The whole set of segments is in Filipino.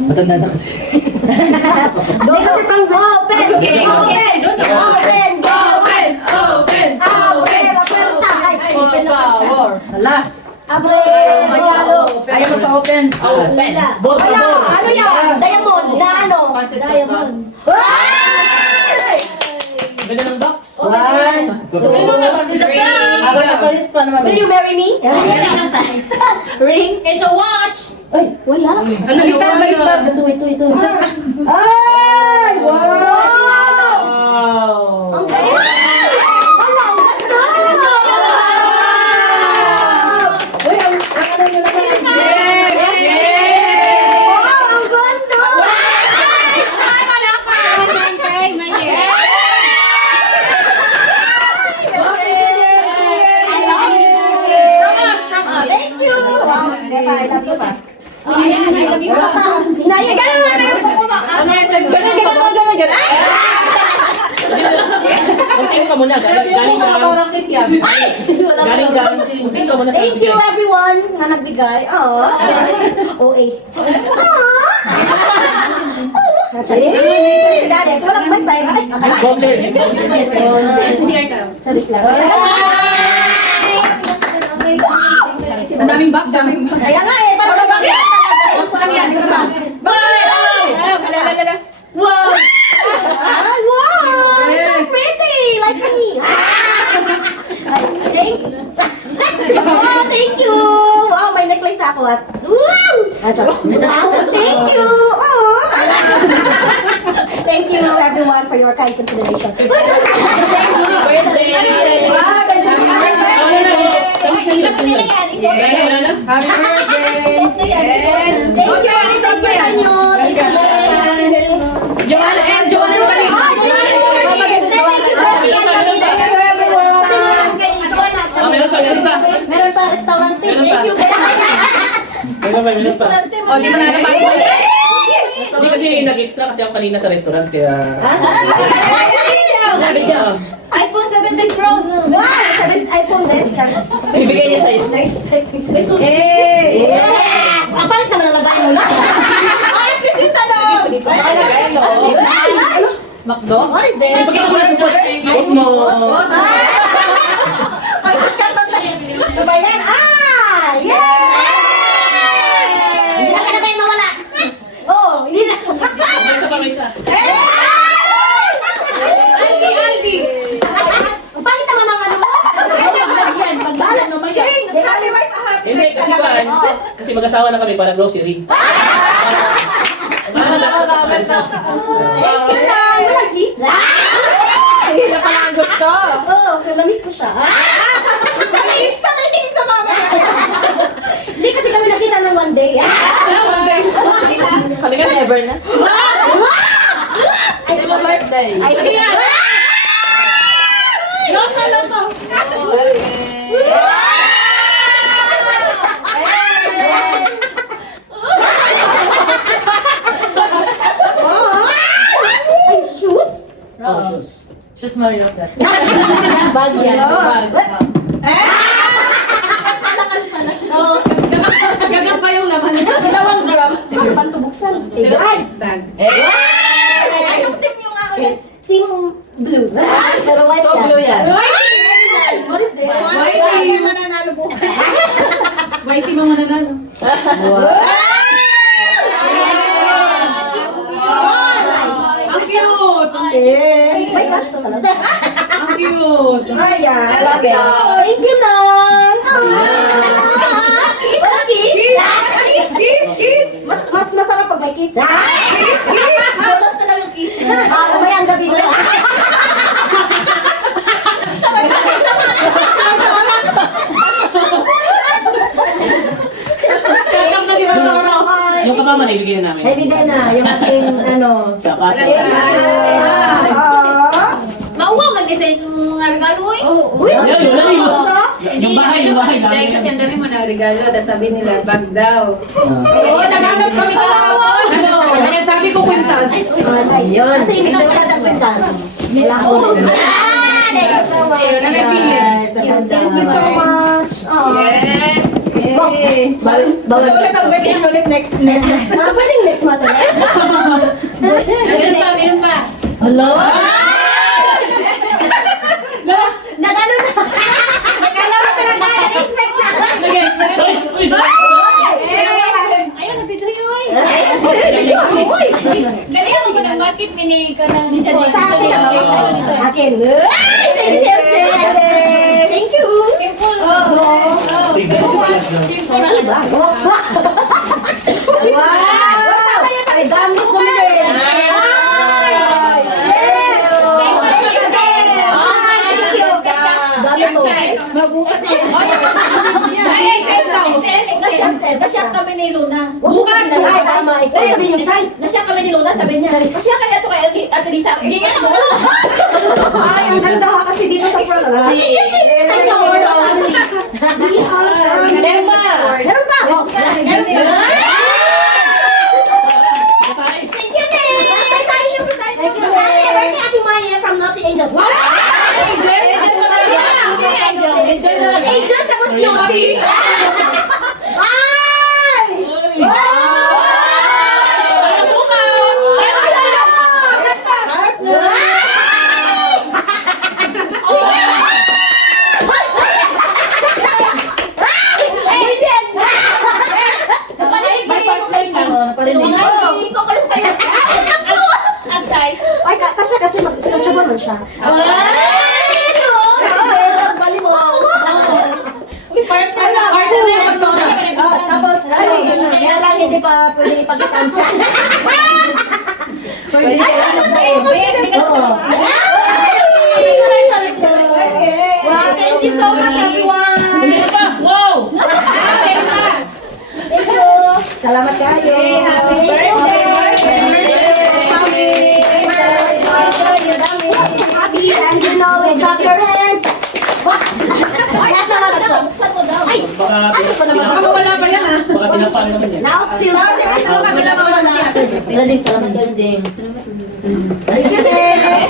Matanda na kasi. Don't have it from open! Okay, okay. Open! Open! Open! Open! Open! Open! Power! Hala! Abre! Ayaw mo pa-open. Open! Bor, Wala! bor. Ano yan? Diamond! Na ano? Diamond. Ay! Ganda ng box. One, two, Ako na palis pa naman. Will you marry me? Ring is a watch! Ay! Wala. Baliktad, baliktad. Ito. Ay! Wow! Wow! Ang ganda! Wala, ang ganda! Uy, ang ano nyo naman? Wow, ang ganda! From us. Thank you! Wow, Depa, I love you pa. Ayan, I love you. Wala pa. Hinayang ka naman na yung Kuntiin ka muna. Galing ka. Kuntiin ka muna sa Thank you everyone na nagbigay. Oh. OA. Charis, walang bye-bye. Ay, Voucher. Charis lang. Ang daming box, daming box. Kaya nga eh, parang bakit? Box lang yan, isa pa. Wow! Ay, wow! It's so pretty! Like me! Thank you! Oh, thank you! Wow, may necklace na ako at... Wow! Thank you! Oh! Thank you everyone for your kind consideration. Happy birthday! Yes! Thank you! Thank you sa inyo! Thank you! Joanna and Joanna pa rin. Meron pa. Meron pa restaurant. Thank you. Meron pa. O, di mo na napasok. Hindi kasi nag-extra kasi ako kanina sa restaurant kaya... Sabi niya. iPhone 17 Pro. Wow! 7 iPhone din. Ibigay niya sa'yo. Na-expect ko sa'yo. Hey! Yeah! Ang palit naman ang lagay mo lang. Palit kasi sa loob. Ay, lagay, no? Macdo? What is this? Pagkita mo na support. Osmo. Ano ba yan? Ah! Yay! Hindi na ka kayo mawala. Oo, hindi na. May isa. Andy! Ang palit naman ang ano mo. Paglagyan naman siya. Hindi, kasi mag-asawa na kami para grocery. Thank you lang. Walang kiss. Hindi na pala ang gusto. Oo, namiss ko siya. Sabay tingin sa mama. Hindi kasi kami nakita ng one day. Kami ka never na. Ay, Di ba birthday? Ay, yan! Loko. Ay, shoes? Oh, shoes. Shoes Mario set. Bag yan. Gagang pa yung laman. Dalawang grams. Ano ba ito buksan? Ay! Bag. Anong team yung ako yan? Team blue. Pero white So blue yan. What is this? Whitey. mananalo bukas. Whitey mo mananalo. Ang cute! May cash to sa lahat. Ang cute! Ayan. Thank you lang. Kiss! Kiss! Kiss! Mas masarap pag may kiss. Botas ka daw yung kiss. Mamaya ang gabi ko. Yung kapama na ibigay na namin. Nabigay na yung ating ano. Sapat. Mauwa man kasi yung mga regalo eh. Uy! Yan, wala yun. Hindi, Yung bahay dahil namin. kasi ang dami mo na regalo, tapos sabi nila, bag daw. Oo, naghanap kami kahapon. Ano? Kaya sabi ko kwintas. Yun. Kasi hindi wala sa kwintas. Wala ko. Thank you so much. Ayun, nag-pili. guys. Thank you so much. Yes! Bawal kang wedding ulit next. Pwedeng next month. Hello? Nag-ano na? Nagkalaro talaga. Nag-expect na. Uy! Ayun, nag-video yun. Uy! Dali ako ba ng bakit mini ka ng Sa akin na. Akin. Ay, thank you. Thank you. Simple. Sige, Simple na. Wow! Ay, dami ko din. Mabukas na. Ay, size daw. Nasyak kami ni Luna. Bukas! Ay, tama. Ikaw sabihin yung size. Nasyak kami ni Luna, sabi niya. Nasyak kaya ito kay Ate Lisa. Hindi nga naman. Ay, ang ganda ha kasi dito sa front. Meron ba? Meron pa? Meron ba? Thank you, Nick! Thank you, Nick! Ate Maya from Naughty Angels. Wow! Angels, that was naughty! Ay! Gusto ko yung sa'yo. Ang size. Ay, kasya kasi mag-sinatsawa man siya. Bali mo. Tapos, kaya lang hindi pa pwede ipagkatansya. Pwede Wow, thank you so much, everyone. Hindi ka pa! Wow! Thank you. Salamat kayo. Happy Happy and you know it. Clap your hands. Nasa lang ito. Buksan mo daw. Ay, Baka Wala pa yan ah. baka tinapaan naman yan. now, sila. Sila kami na mawala. Galing, salamat galing. Thank you, Dave.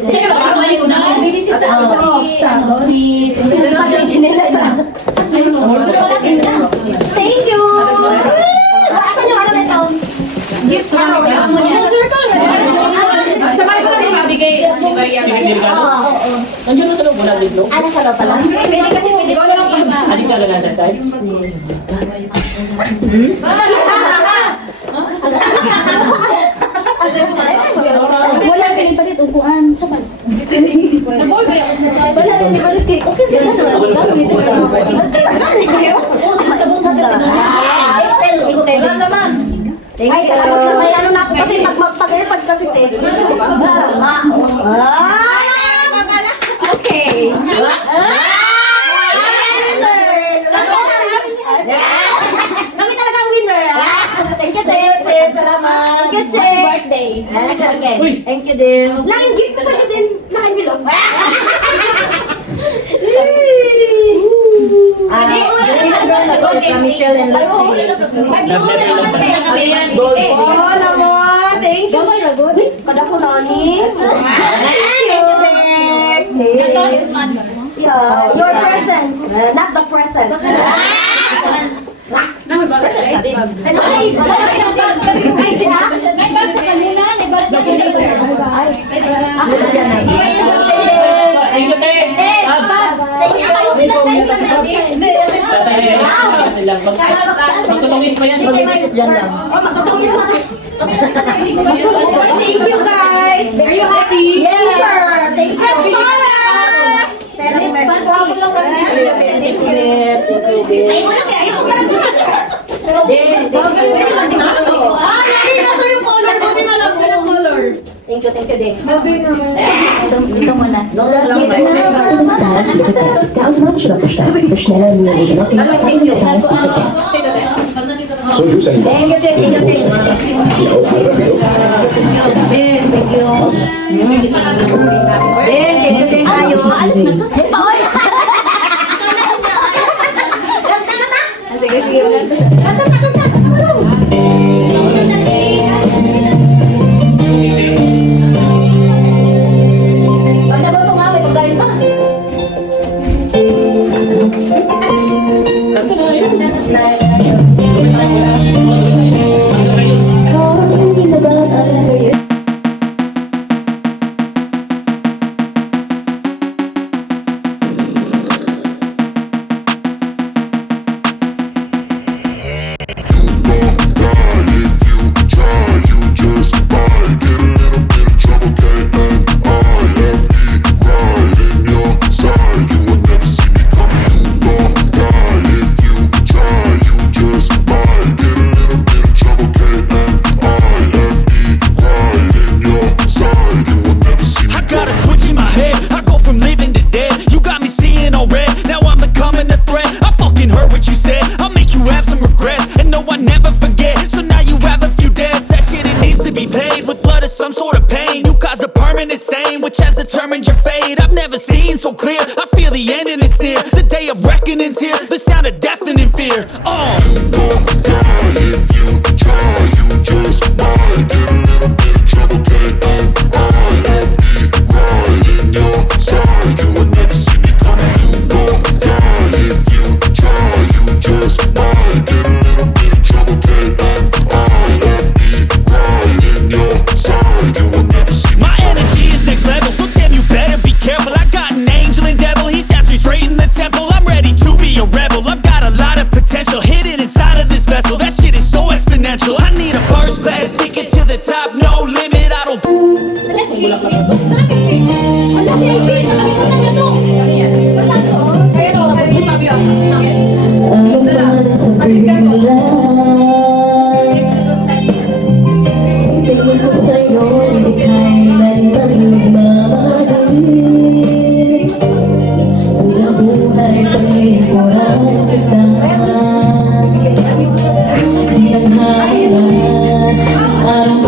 Sige ba? Bumalik ko na. Bibisit sa ako. Thank you. Asan yung ano nito? Gift ano? Circle na. Sabay ko kasi mabigay. Sige, delikado. Oo. Nandiyan na sa loob, wala din loob. Ano sa loob pala? Pwede kasi pwede ko lang iba. Aling ka lang sa side. Wala galing palit upuan. Sabay. Nag-boy kaya ako sa side. Wala galing palit eh. Okay, hindi ka sa loob. Oo, sila sa buong Excel. Hindi ko kayo. Wala naman. Thank you. Ay, ano na ako kasi pag-airpods kasi te. Okay. Kami talaga ang winner. Thank you, Che. Salamat. Thank you, Che. Birthday. Again. Uy! Thank you, din. Laking gift pa din. Laking bilog. Michelle and Lucy. Oh, naman. Thank you. Uy, kada ko na ni. Thank you. Yeah, your presents, not the presents. May basa kanina. May basa kanina. Thank you, te! Abs! Magtutungin pa yan. Yan lang. Oh, magtutungin sa Thank you, guys. Are you happy? Yeah. Super. Thank you. Pero thank you. Ay, wala kaya. Ito ka lang. Thank you, Dave. Ito muna. So du säger Thank you, Jake. Thank you, Jake. ja, och alla vill. Thank you. Thank you, tayo. Alis na to. Oy! Kanta, kanta. Sige, sige. Kanta, kanta. Banda ba tumawag? Pagdaling ba? Kanta na yun. determined your fate. I've never seen so clear. I feel the end and it's near. The day of reckoning's here. The sound of deafening fear. You gon' die if you try. You just might get a little bit of trouble. K-N-I-F-E, right in your side. You will never see me coming. You gon' die if you try. You just might get a little bit of trouble. K-N-I-F-E, right in your side. You will never see me My energy is next level, so damn you better be careful. I got an angel and devil, he snaps me straight in the temple. I'm ready to be a rebel, I've got a lot of potential hidden inside of this vessel. That shit is so exponential. I need a first class ticket to the top, no limit. I don't Sarap yung cake. Wala si Alvin. Nakalimutan niya to. Basta to. Kaya to. Yung papi ako. Yung dala. Pasigyan ko. Tingin ko sa'yo, hindi kailanman magmamahal. Ang buhay pag-ipuran kita. Di nanghalan ang